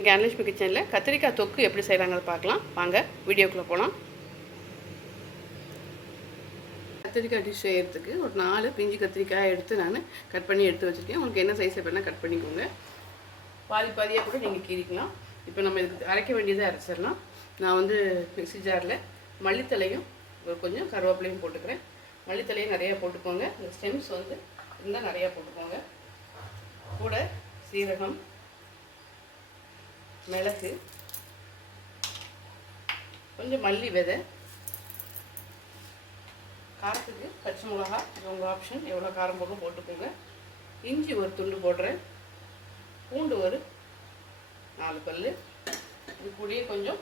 இங்கே கிச்சனில் கத்திரிக்காய் தொக்கு எப்படி செய்கிறாங்கிறத பார்க்கலாம். வாங்க வீடியோக்குள்ளே போகலாம் கத்திரிக்காய் டிஷ் செய்கிறதுக்கு ஒரு நாலு பிஞ்சு கத்திரிக்காய் எடுத்து நான் கட் பண்ணி எடுத்து வச்சுருக்கேன். உங்களுக்கு என்ன சைஸ் வேணால் கட் பண்ணிக்கோங்க. பாதி பாதியாக கூட நீங்கள் கீறிக்கலாம். இப்போ நம்ம இதுக்கு அரைக்க வேண்டியதை அரைச்சிடலாம். நான் வந்து மிக்ஸி ஜாரில் மல்லித்தலையும் ஒரு கொஞ்சம் கருவேப்பிலையும் போட்டுக்கிறேன். மல்லித்தலையும் நிறையா போட்டுக்கோங்க. இந்த ஸ்டெம்ஸ் வந்து இருந்தால் நிறையா போட்டுக்கோங்க. கூட சீரகம் மிளகு கொஞ்சம் மல்லி விதை காரத்துக்கு பச்சை மிளகா இது உங்கள் ஆப்ஷன் எவ்வளோ காரம் போகும் போட்டுக்கோங்க. இஞ்சி ஒரு துண்டு போடுறேன். பூண்டு ஒரு நாலு பல் இது கூடயே கொஞ்சம்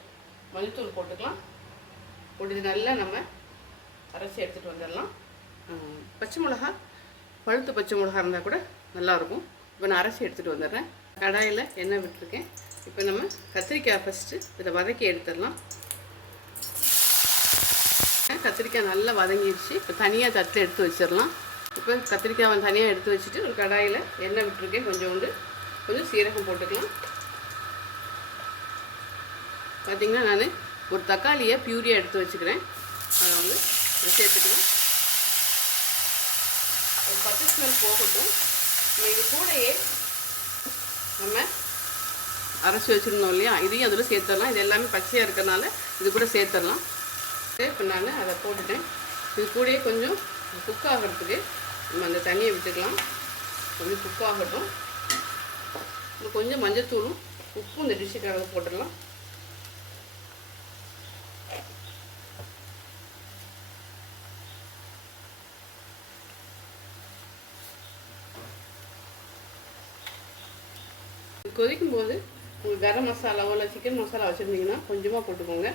மஞ்சத்தூள் போட்டுக்கலாம். போட்டு நல்லா நம்ம அரைச்சி எடுத்துகிட்டு வந்துடலாம். பச்சை மிளகா பழுத்து பச்சை மிளகா இருந்தால் கூட நல்லாயிருக்கும் இப்போ நான் அரைச்சி எடுத்துகிட்டு வந்துடுறேன். கடாயில் எண்ணெய் விட்டுருக்கேன். இப்போ நம்ம கத்திரிக்காய் ஃபஸ்ட்டு இதை வதக்கி எடுத்துடலாம். கத்திரிக்காய் நல்லா வதங்கிடுச்சு. இப்போ தனியாக தட்டு எடுத்து வச்சிடலாம். இப்போ கத்திரிக்காவை தனியாக எடுத்து வச்சுட்டு ஒரு கடாயில் எண்ணெய் விட்டுருக்கேன். கொஞ்சோண்டு கொஞ்சம் சீரகம் போட்டுக்கலாம். பார்த்திங்கன்னா நான் ஒரு தக்காளியை பியூரியாக எடுத்து வச்சுக்கிறேன். அதை வந்து சேர்த்துக்கலாம். ஒரு பத்து ஸ்மெல் போகட்டும். நம்ம இது கூடையே நம்ம அரைச்சி வச்சுருந்தோம் இல்லையா? இதையும் அதில் சேர்த்துடலாம். இது எல்லாமே பச்சையாக இருக்கிறனால இது கூட சேர்த்துடலாம். இப்போ நான் அதை போட்டுட்டேன். இது கூடயே கொஞ்சம் குக் ஆகிறதுக்கு நம்ம அந்த தண்ணியை விட்டுக்கலாம். கொஞ்சம் குக் ஆகட்டும். இன்னும் கொஞ்சம் மஞ்சத்தூளும் உப்பும் இந்த டிஷ்ஷுக்காக போட்டுடலாம். கொதிக்கும்போது கொதிக்கும் போது உங்களுக்கு கரம் மசாலாவோ இல்லை சிக்கன் மசாலா வச்சுருந்தீங்கன்னா கொஞ்சமாக போட்டுக்கோங்க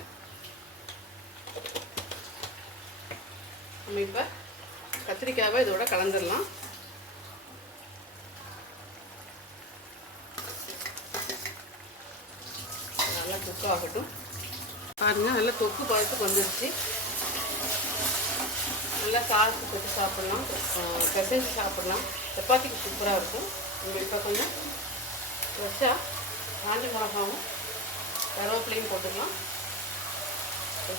நம்ம இப்போ கத்திரிக்காவை இதோட கலந்துடலாம். நல்லா குக் ஆகட்டும். பாருங்கள் நல்லா தொக்கு பழத்துக்கு வந்துடுச்சு நல்லா சாதத்து போட்டு சாப்பிட்லாம். அஹ் பிசைஞ்சு சாப்பிட்லாம். சப்பாத்திக்கு சூப்பராக இருக்கும். நம்ம இப்போ கொஞ்சம் ஃப்ரெஷ்ஷாக காஞ்சி மிளகாவும் கருவேப்பிலையும் போட்டுக்கலாம்.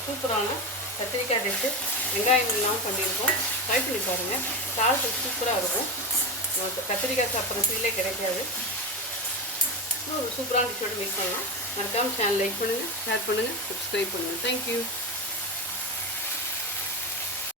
சூப்பரான கத்திரிக்காய் டிஷ்ஷு வெங்காயம் இல்லாமல் பண்ணியிருக்கோம். ட்ரை பண்ணி பாருங்கள் சாதத்துக்கு சூப்பராக இருக்கும். கத்திரிக்காய் சாப்பிட்ற ஃபீலே கிடைக்காது. இன்னும் ஒரு சூப்பரான டிஷ்ஷோடு மிக்ஸ் பண்ணலாம். மறக்காமல் சேனல் லைக் பண்ணுங்கள் ஷேர் பண்ணுங்கள் சப்ஸ்கிரைப் பண்ணுங்கள் தேங்க்யூ